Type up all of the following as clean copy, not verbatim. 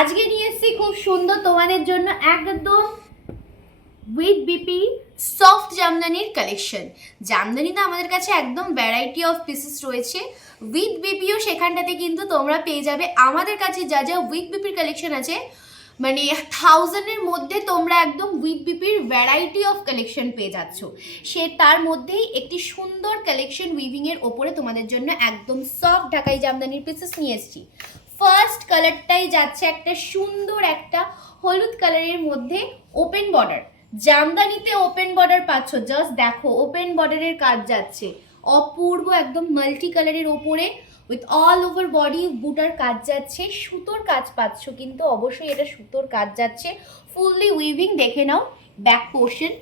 আজকে নিয়ে এসেছি খুব সুন্দর তোমাদের জন্য একদম উইথ বিপি সফট জামদানির কালেকশন। জামদানিতে আমাদের কাছে একদম ভ্যারাইটি অফ পিসেস রয়েছে, উইথ বিপিও সেখানটাতে কিন্তু তোমরা পেয়ে যাবে। আমাদের কাছে যা যা উইথ বিপির কালেকশন আছে, মানে 1000-এর মধ্যে তোমরা একদম উইথ বিপির ভ্যারাইটি অফ কালেকশন পেয়ে যাচ্ছ। সে তার মধ্যেই একটি সুন্দর কালেকশন উইভিংয়ের ওপরে তোমাদের জন্য একদম সফট ঢাকাই জামদানির পিসেস নিয়ে এসেছি। ফার্স্ট কালারটাই যাচ্ছে একটা সুন্দর একটা হলুদ কালারের মধ্যে ওপেন বর্ডার। জামদানিতে ওপেন বর্ডার পাচ্ছ, জাস্ট দেখো ওপেন বর্ডারের কাজ যাচ্ছে অপূর্ব, একদম মাল্টি কালারের ওপরে উইথ অল ওভার বডি বুটার কাজ যাচ্ছে, সুতোর কাজ পাচ্ছ, কিন্তু অবশ্যই এটা সুতোর কাজ যাচ্ছে ফুললি উইভিং। দেখে নাও ব্যাক পোর্শন,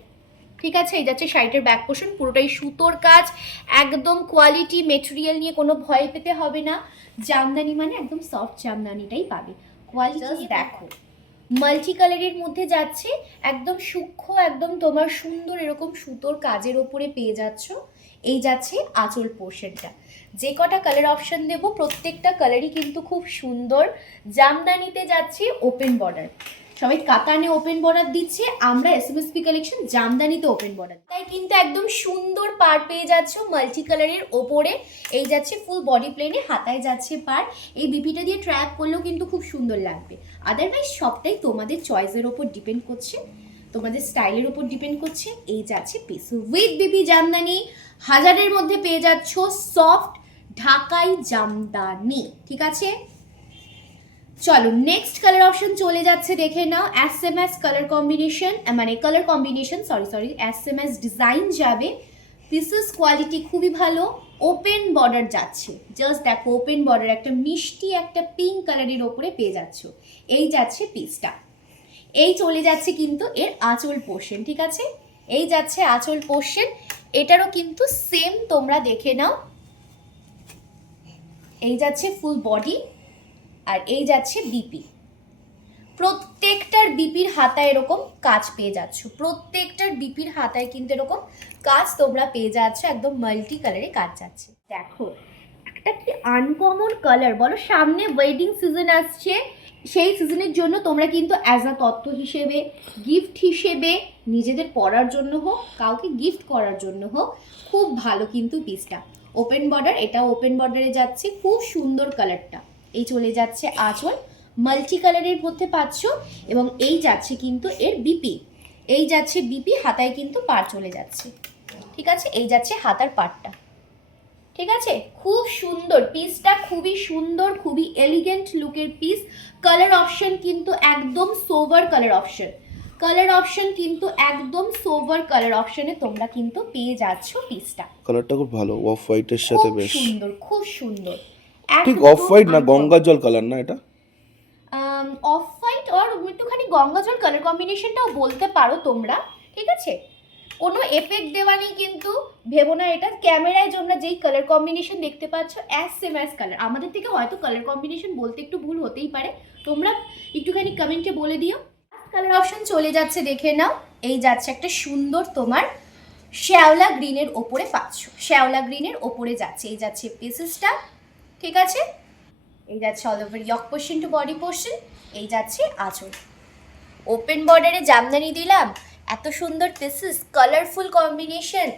ঠিক আছে, এই যাচ্ছে শাড়িটার ব্যাক পোর্শন, পুরোটাই সুতোর কাজ, একদম কোয়ালিটি মেটেরিয়াল নিয়ে কোনো ভয় পেতে হবে না। জামদানি মানে একদম সফট জামদানিটাই পাবে। কোয়ালিটি দেখো মাল্টি কালারের মধ্যে যাচ্ছে, একদম সূক্ষ্ম, একদম তোমার সুন্দর এরকম সুতোর কাজের ওপরে পেয়ে যাচ্ছ। এই যাচ্ছে আঁচল পোর্শনটা। যে কটা কালার অপশন দেব প্রত্যেকটা কালারই কিন্তু খুব সুন্দর। জামদানিতে যাচ্ছে ওপেন বর্ডার, সবাই কাতানে ওপেন বর্ডার দিচ্ছে, আমরা এসএমএসপি কালেকশন জামদানিতে ওপেন বর্ডার, তাই কিন্তু একদম সুন্দর পার পেয়ে যাচ্ছ মাল্টি কালারের ওপরে। এই যাচ্ছে ফুল বডি প্লেনে, হাতায় যাচ্ছে পার। এই বিপিটা দিয়ে ট্র্যাপ করলেও কিন্তু খুব সুন্দর লাগবে। আদারওয়াইজ সবটাই তোমাদের চয়েসের ওপর ডিপেন্ড করছে, তোমাদের স্টাইলের ওপর ডিপেন্ড করছে। এই যাচ্ছে পিস উইথ বিপি জামদানি, 1000-এর মধ্যে পেয়ে যাচ্ছ সফট ঢাকাই জামদানি, ঠিক আছে। চলো নেক্সট কালার অপশন চলে যাচ্ছে, দেখে নাও এসএমএস কালার কম্বিনেশন, মানে colour combination sorry SMS design যাবে। পিসেস কোয়ালিটি খুবই ভালো, ওপেন বর্ডার যাচ্ছে, জাস্ট দেখো ওপেন বর্ডার একটা মিষ্টি একটা পিঙ্ক কালারের ওপরে পেয়ে যাচ্ছ। এই যাচ্ছে পিসটা, এই চলে যাচ্ছে কিন্তু এর আঁচল পোর্শন, ঠিক আছে, এই যাচ্ছে আঁচল পোর্শন। এটারও কিন্তু সেম তোমরা দেখে নাও, এই যাচ্ছে ফুল বডি আর এই যাচ্ছে বিপি। প্রত্যেকটার বিপির হাতায় এরকম কাজ পেয়ে যাচ্ছ, প্রত্যেকটার বিপির হাতায় কিন্তু এরকম কাজ তোমরা পেয়ে যাচ্ছ, একদম মাল্টি কালারে কাজ যাচ্ছে। দেখো একটা কি আনকমন কালার বলো, সামনে ওয়েডিং সিজন আসছে, সেই সিজনের জন্য তোমরা কিন্তু অ্যাজ আ তথ্য হিসেবে, গিফট হিসেবে, নিজেদের পরার জন্য হোক, কাউকে গিফট করার জন্য হোক, খুব ভালো কিন্তু পিসটা। ওপেন বর্ডার, এটা ওপেন বর্ডারে যাচ্ছে, খুব সুন্দর কালারটা। এই চলে যাচ্ছে আঁচল, মাল্টি কালারের মধ্যে পাচ্ছ, এবং এই যাচ্ছে কিন্তু এর বিপি, এই যাচ্ছে বিপি, হাতায় কিন্তু পার চলে যাচ্ছে, ঠিক আছে, এই যাচ্ছে হাতার পাটটা, ঠিক আছে। খুব সুন্দর পিসটা, খুবই সুন্দর, খুবই এলিগেন্ট লুকের পিস। কালার অপশন কিন্তু একদম sober colour option, colour option কিন্তু একদম সোভার কালার অপশনে তোমরা কিন্তু পেয়ে যাচ্ছ পিসটা। কালারটা খুব ভালো, অফ হোয়াইটের সাথে বেশ সুন্দর, খুব সুন্দর। ঠিক অফ হোয়াইট না গঙ্গা জল কালার না এটা, অফ হোয়াইট আর একটুখানি গঙ্গা জল কালার কম্বিনেশনটাও বলতে পারো তোমরা, ঠিক আছে। কোনো এফেক্ট দেওয়া নেই কিন্তু, ভেবো না এটা ক্যামেরায় তোমরা যেই কালার কম্বিনেশন দেখতে পাচ্ছ সেম অ্যাজ কালার। আমাদের থেকে হয়তো কালার কম্বিনেশন বলতে একটু ভুল হতেই পারে, তোমরা একটুখানি কমেন্টে বলে দিও। কালার অপশন চলে যাচ্ছে, দেখে নাও, এই যাচ্ছে একটা সুন্দর তোমার শ্যাওলা গ্রিনের ওপরে পাচ্ছ, শ্যাওলা গ্রিনের ওপরে যাচ্ছে, এই যাচ্ছে পিসেসটা, ঠিক আছে। এই যাচ্ছে all over yoke portion to body portion, এই যাচ্ছে আঁচল। ওপেন বর্ডারে জামদানি দিলাম, এত সুন্দর পিসেস, কালারফুল কম্বিনেশন,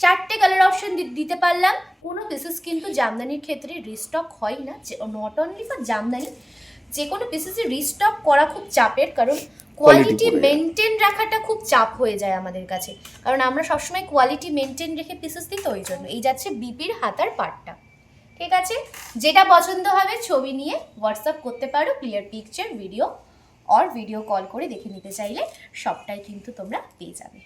4টে কালার অপশন দিতে পারলাম। কোনো পিসেস কিন্তু জামদানির ক্ষেত্রে রিস্টক হয় না, নট অনলি ফর জামদানি, যে কোনো পিসেসে রিস্টক করা খুব চাপের, কারণ কোয়ালিটি মেনটেন রাখাটা খুব চাপ হয়ে যায় আমাদের কাছে, কারণ আমরা সবসময় কোয়ালিটি মেনটেন রেখে পিসেস দিই, তো ওই জন্য। এই যাচ্ছে বিপির হাতার পার্টটা, ঠিক আছে। যেটা পছন্দ হবে ছবি নিয়ে হোয়াটসঅ্যাপ করতে পারো, clear picture video, video call করে দেখে নিতে চাইলে সবটাই কিন্তু তোমরা পেয়ে যাবে।